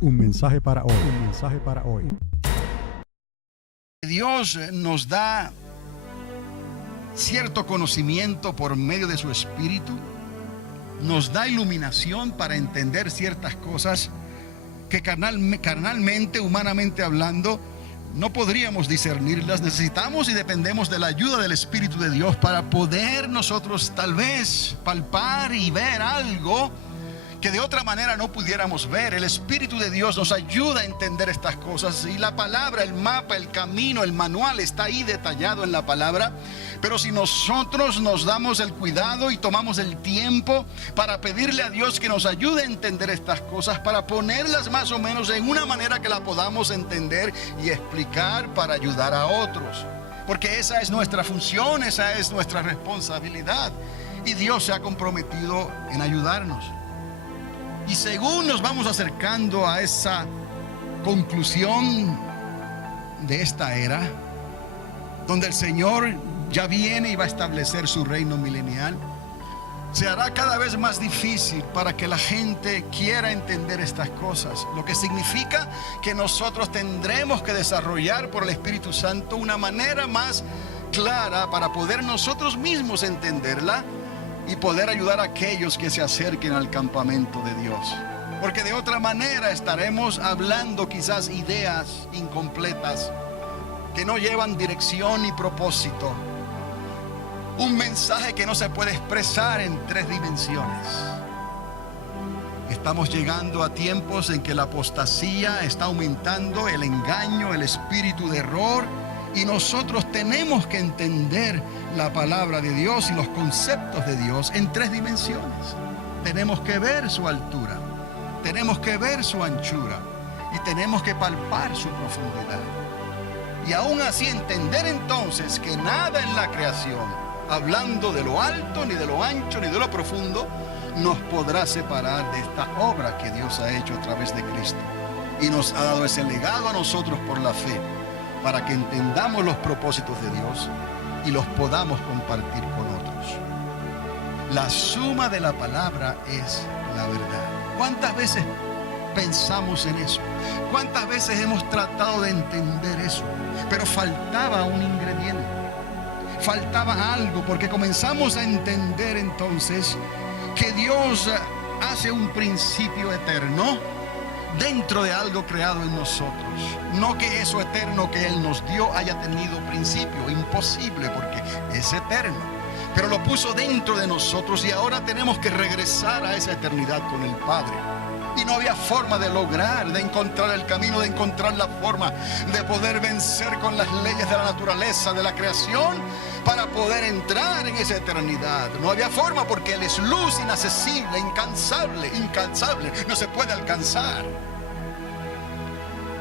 Un mensaje para hoy. Un mensaje para hoy. Dios nos da cierto conocimiento por medio de su Espíritu, nos da iluminación para entender ciertas cosas que carnalmente, humanamente hablando, no podríamos discernirlas. Necesitamos y dependemos de la ayuda del Espíritu de Dios para poder nosotros tal vez palpar y ver algo que de otra manera no pudiéramos ver. El Espíritu de Dios nos ayuda a entender estas cosas, y la palabra, el mapa, el camino, el manual está ahí detallado en la palabra. Pero si nosotros nos damos el cuidado y tomamos el tiempo para pedirle a Dios que nos ayude a entender estas cosas, para ponerlas más o menos en una manera que la podamos entender y explicar para ayudar a otros, porque esa es nuestra función, esa es nuestra responsabilidad, y Dios se ha comprometido en ayudarnos. Y según nos vamos acercando a esa conclusión de esta era, donde el Señor ya viene y va a establecer su reino milenial, se hará cada vez más difícil para que la gente quiera entender estas cosas, lo que significa que nosotros tendremos que desarrollar por el Espíritu Santo una manera más clara para poder nosotros mismos entenderla y poder ayudar a aquellos que se acerquen al campamento de Dios. Porque de otra manera estaremos hablando quizás ideas incompletas que no llevan dirección ni propósito. Un mensaje que no se puede expresar en 3 dimensiones. Estamos llegando a tiempos en que la apostasía está aumentando, el engaño, el espíritu de error, y nosotros tenemos que entender la palabra de Dios y los conceptos de Dios en 3 dimensiones. Tenemos que ver su altura, tenemos que ver su anchura y tenemos que palpar su profundidad. Y aún así entender entonces que nada en la creación, hablando de lo alto, ni de lo ancho, ni de lo profundo, nos podrá separar de esta obra que Dios ha hecho a través de Cristo. Y nos ha dado ese legado a nosotros por la fe, para que entendamos los propósitos de Dios y los podamos compartir con otros. La suma de la palabra es la verdad. ¿Cuántas veces pensamos en eso? ¿Cuántas veces hemos tratado de entender eso? Pero faltaba un ingrediente, faltaba algo, porque comenzamos a entender entonces que Dios hace un principio eterno dentro de algo creado en nosotros. No que eso eterno que Él nos dio haya tenido principio, imposible, porque es eterno, pero lo puso dentro de nosotros, y ahora tenemos que regresar a esa eternidad con el Padre. Y no había forma de lograr, de encontrar el camino, de encontrar la forma de poder vencer con las leyes de la naturaleza, de la creación, para poder entrar en esa eternidad. No había forma, porque Él es luz inaccesible, incansable, no se puede alcanzar.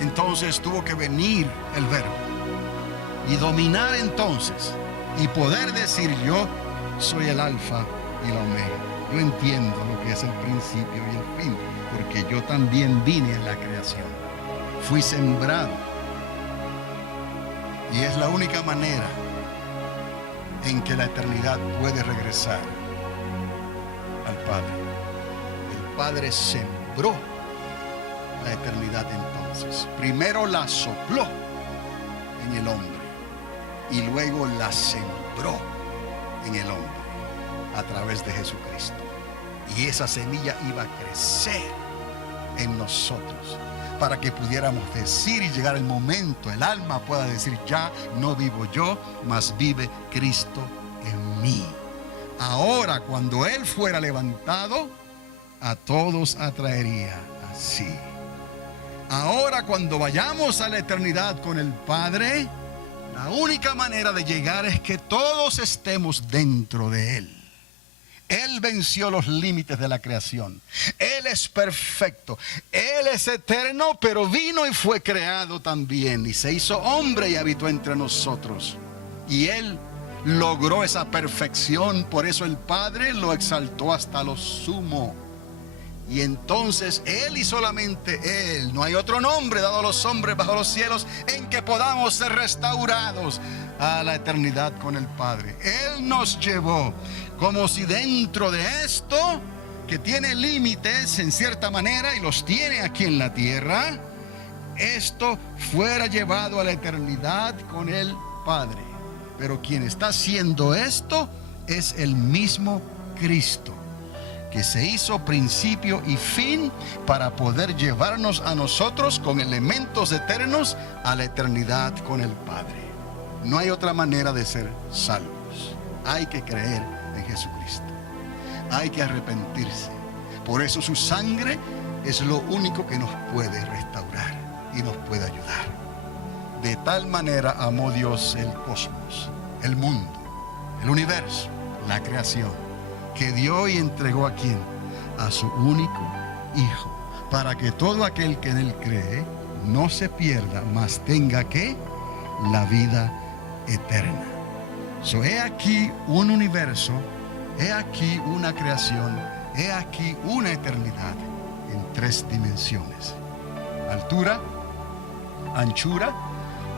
Entonces tuvo que venir el Verbo y dominar entonces y poder decir: yo soy el alfa y la omega. Yo entiendo lo que es el principio y el fin, porque yo también vine en la creación, fui sembrado, y es la única manera en que la eternidad puede regresar al Padre. El Padre sembró la eternidad entonces. Primero la sopló en el hombre y luego la sembró en el hombre a través de Jesucristo. Y esa semilla iba a crecer en nosotros para que pudiéramos decir, y llegar el momento, el alma pueda decir: ya no vivo yo, mas vive Cristo en mí. Ahora, cuando Él fuera levantado, a todos atraería así. Ahora, cuando vayamos a la eternidad con el Padre, la única manera de llegar es que todos estemos dentro de Él. Él venció los límites de la creación. Él es perfecto. Él es eterno, pero vino y fue creado también. Y se hizo hombre y habitó entre nosotros. Y Él logró esa perfección. Por eso el Padre lo exaltó hasta lo sumo. Y entonces Él y solamente Él, no hay otro nombre dado a los hombres bajo los cielos en que podamos ser restaurados a la eternidad con el Padre. Él nos llevó como si dentro de esto que tiene límites en cierta manera y los tiene aquí en la tierra, esto fuera llevado a la eternidad con el Padre. Pero quien está haciendo esto es el mismo Cristo, que se hizo principio y fin para poder llevarnos a nosotros con elementos eternos a la eternidad con el Padre. No hay otra manera de ser salvos. Hay que creer en Jesucristo. Hay que arrepentirse. Por eso su sangre es lo único que nos puede restaurar y nos puede ayudar. De tal manera amó Dios el cosmos, el mundo, el universo, la creación, que dio y entregó ¿a quién? A su único Hijo, para que todo aquel que en él cree no se pierda, mas tenga ¿qué? La vida eterna. He aquí un universo, he aquí una creación, he aquí una eternidad en 3 dimensiones: altura, anchura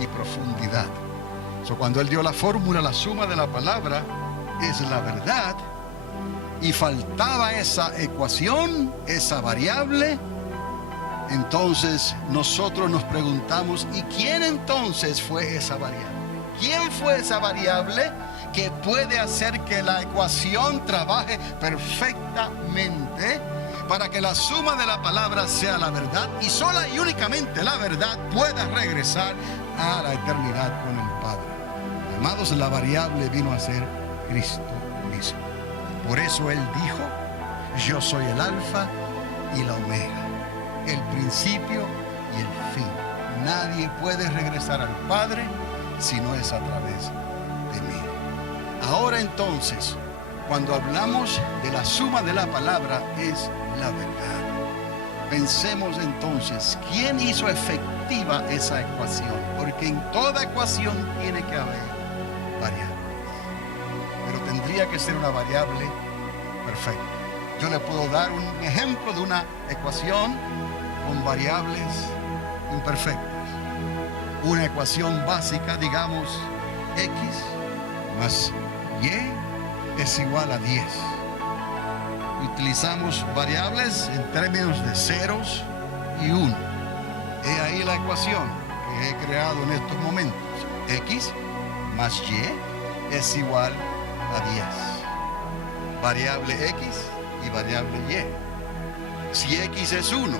y profundidad. Cuando él dio la fórmula, la suma de la palabra es la verdad, y faltaba esa ecuación, esa variable, entonces nosotros nos preguntamos, ¿y quién entonces fue esa variable? ¿Quién fue esa variable que puede hacer que la ecuación trabaje perfectamente para que la suma de la palabra sea la verdad y sola y únicamente la verdad pueda regresar a la eternidad con el Padre? Amados, la variable vino a ser Cristo mismo. Por eso Él dijo, yo soy el alfa y la omega, el principio y el fin. Nadie puede regresar al Padre si no es a través de mí. Ahora entonces, cuando hablamos de la suma de la palabra, es la verdad. Pensemos entonces, ¿quién hizo efectiva esa ecuación? Porque en toda ecuación tiene que haber variables, pero tendría que ser una variable perfecta. Yo le puedo dar un ejemplo de una ecuación con variables imperfectas. Una ecuación básica, digamos, x más y es igual a 10. Utilizamos variables en términos de ceros y 1. He ahí la ecuación que he creado en estos momentos. X más y es igual a 10. Variable x y variable y. Si x es 1,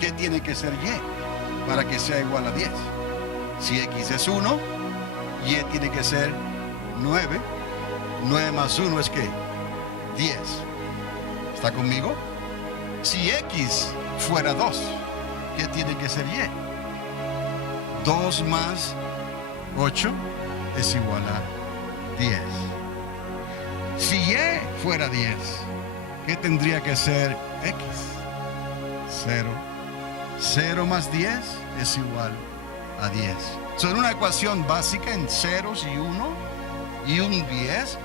¿qué tiene que ser y para que sea igual a 10? Si x es 1, y tiene que ser 9. 9 más 1 es ¿qué? 10. ¿Está conmigo? Si x fuera 2, ¿qué tiene que ser y? 2 más 8 es igual a 10. Si y fuera 10, ¿qué tendría que ser x? 0. 0 más 10 es igual a 10. En una ecuación básica en ceros y 1 y un 10,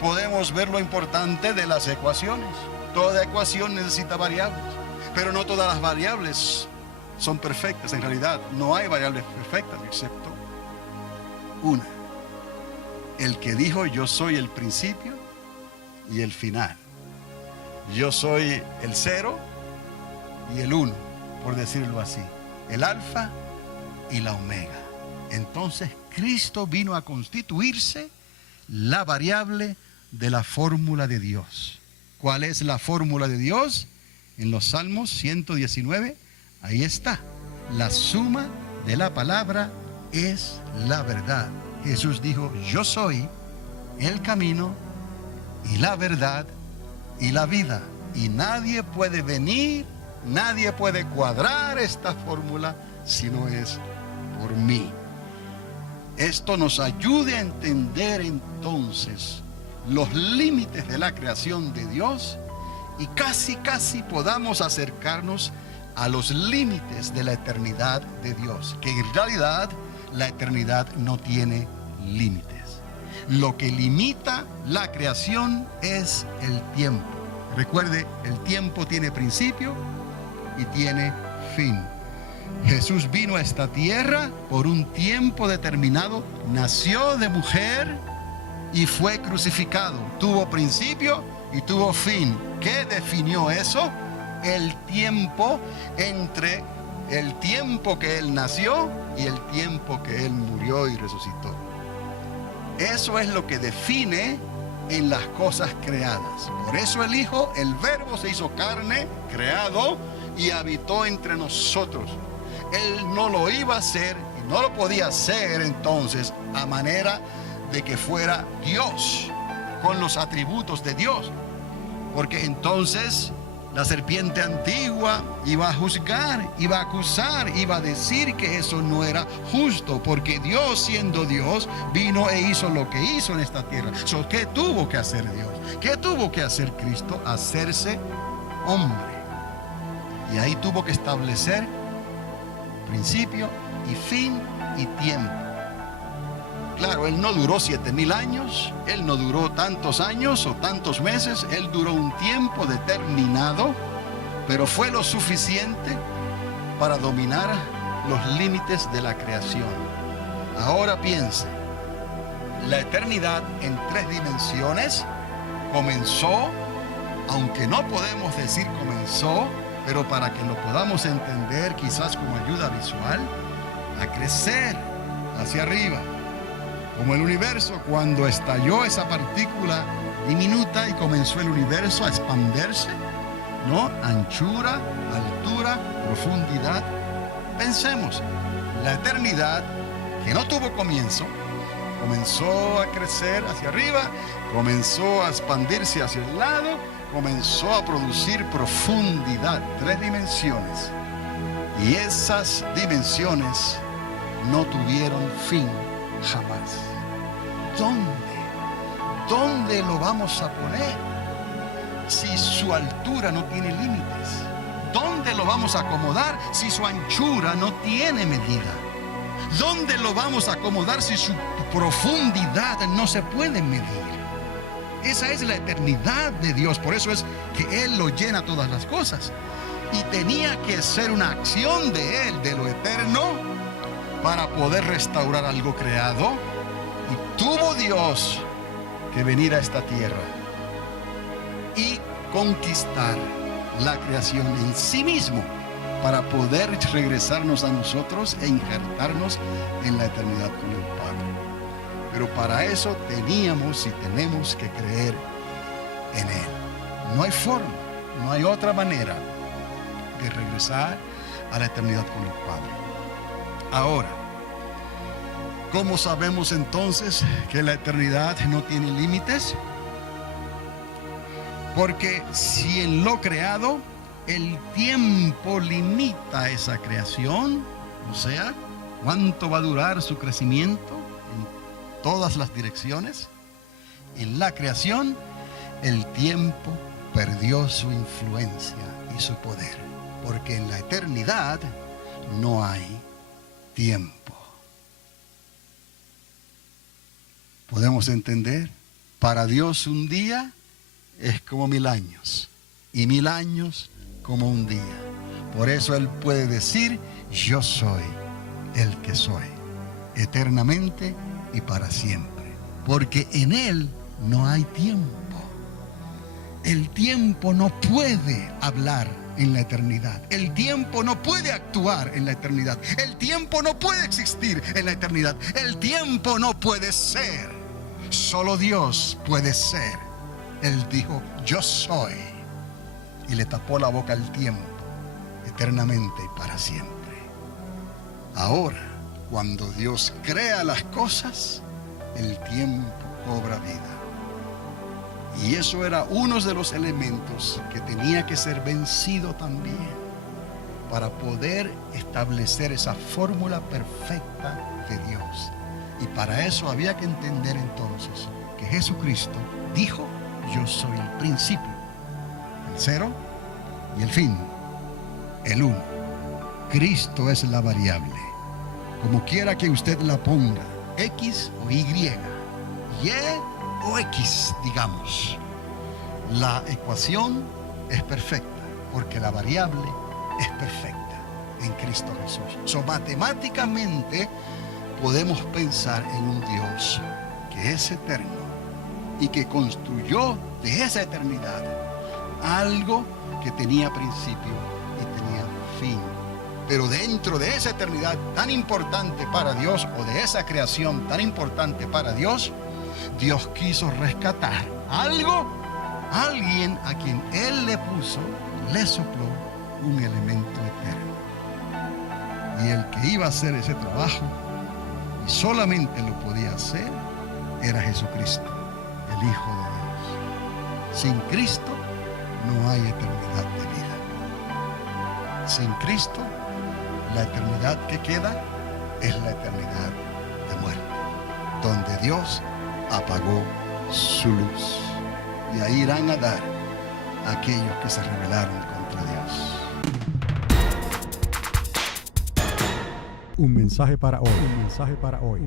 podemos ver lo importante de las ecuaciones. Toda ecuación necesita variables, pero no todas las variables son perfectas. En realidad no hay variables perfectas excepto una: el que dijo yo soy el principio y el final. Yo soy el 0 y el 1, por decirlo así, el alfa y la omega. Entonces Cristo vino a constituirse la variable de la fórmula de Dios. ¿Cuál es la fórmula de Dios? En los Salmos 119, ahí está. La suma de la palabra es la verdad. Jesús dijo, yo soy el camino y la verdad y la vida. Y nadie puede venir, nadie puede cuadrar esta fórmula si no es por mí. Esto nos ayude a entender entonces los límites de la creación de Dios y casi podamos acercarnos a los límites de la eternidad de Dios, que en realidad la eternidad no tiene límites. Lo que limita la creación es el tiempo. Recuerde, el tiempo tiene principio y tiene fin. Jesús vino a esta tierra por un tiempo determinado, nació de mujer y fue crucificado. Tuvo principio y tuvo fin. ¿Qué definió eso? El tiempo entre el tiempo que Él nació y el tiempo que Él murió y resucitó. Eso es lo que define en las cosas creadas. Por eso el Hijo, el Verbo, se hizo carne, creado, y habitó entre nosotros. Él no lo iba a hacer y no lo podía hacer entonces a manera de que fuera Dios, con los atributos de Dios, porque entonces la serpiente antigua iba a juzgar, iba a acusar, iba a decir que eso no era justo, porque Dios, siendo Dios, vino e hizo lo que hizo en esta tierra. ¿Qué tuvo que hacer Dios? ¿Qué tuvo que hacer Cristo? Hacerse hombre. Y ahí tuvo que establecer principio y fin y tiempo. Claro, Él no duró 7,000 años, Él no duró tantos años o tantos meses, Él duró un tiempo determinado, pero fue lo suficiente para dominar los límites de la creación. Ahora piense, la eternidad en 3 dimensiones comenzó, aunque no podemos decir comenzó, pero para que lo podamos entender quizás como ayuda visual, a crecer hacia arriba. Como el universo, cuando estalló esa partícula diminuta y comenzó el universo a expandirse, ¿no? Anchura, altura, profundidad. Pensemos, la eternidad, que no tuvo comienzo, comenzó a crecer hacia arriba, comenzó a expandirse hacia el lado, comenzó a producir profundidad, 3 dimensiones. Y esas dimensiones no tuvieron fin jamás. ¿Dónde lo vamos a poner si su altura no tiene límites? ¿Dónde lo vamos a acomodar si su anchura no tiene medida? ¿Dónde lo vamos a acomodar si su profundidad no se puede medir? Esa es la eternidad de Dios. Por eso es que Él lo llena todas las cosas. Y tenía que ser una acción de Él, de lo eterno, para poder restaurar algo creado. Y tuvo Dios que venir a esta tierra y conquistar la creación en sí mismo para poder regresarnos a nosotros e injertarnos en la eternidad con el Padre. Pero para eso teníamos y tenemos que creer en Él. No hay forma, no hay otra manera de regresar a la eternidad con el Padre. Ahora, ¿cómo sabemos entonces que la eternidad no tiene límites? Porque si en lo creado el tiempo limita esa creación, o sea, ¿cuánto va a durar su crecimiento en todas las direcciones? En la creación, el tiempo perdió su influencia y su poder, porque en la eternidad no hay tiempo. ¿Podemos entender? Para Dios un día es como 1000 años y 1000 años como un día. Por eso Él puede decir, yo soy el que soy, eternamente y para siempre. Porque en Él no hay tiempo. El tiempo no puede hablar en la eternidad. El tiempo no puede actuar en la eternidad. El tiempo no puede existir en la eternidad. El tiempo no puede ser. Solo Dios puede ser. Él dijo, yo soy. Y le tapó la boca al tiempo, eternamente y para siempre. Ahora, cuando Dios crea las cosas, el tiempo cobra vida. Y eso era uno de los elementos que tenía que ser vencido también para poder establecer esa fórmula perfecta de Dios. Y para eso había que entender entonces que Jesucristo dijo, yo soy el principio, el cero y el fin, el uno. Cristo es la variable. Como quiera que usted la ponga, X o Y, Y o X, digamos, la ecuación es perfecta, porque la variable es perfecta en Cristo Jesús. Matemáticamente podemos pensar en un Dios que es eterno y que construyó de esa eternidad algo que tenía principio y tenía fin. Pero dentro de esa eternidad tan importante para Dios, o de esa creación tan importante para Dios, Dios quiso rescatar algo, alguien a quien Él le sopló un elemento eterno. Y el que iba a hacer ese trabajo, y solamente lo podía hacer, era Jesucristo, el Hijo de Dios. Sin Cristo no hay eternidad de vida. Sin Cristo, la eternidad que queda es la eternidad de muerte, donde Dios apagó su luz. Y ahí irán a dar aquellos que se rebelaron contra Dios. Un mensaje para hoy. Un mensaje para hoy.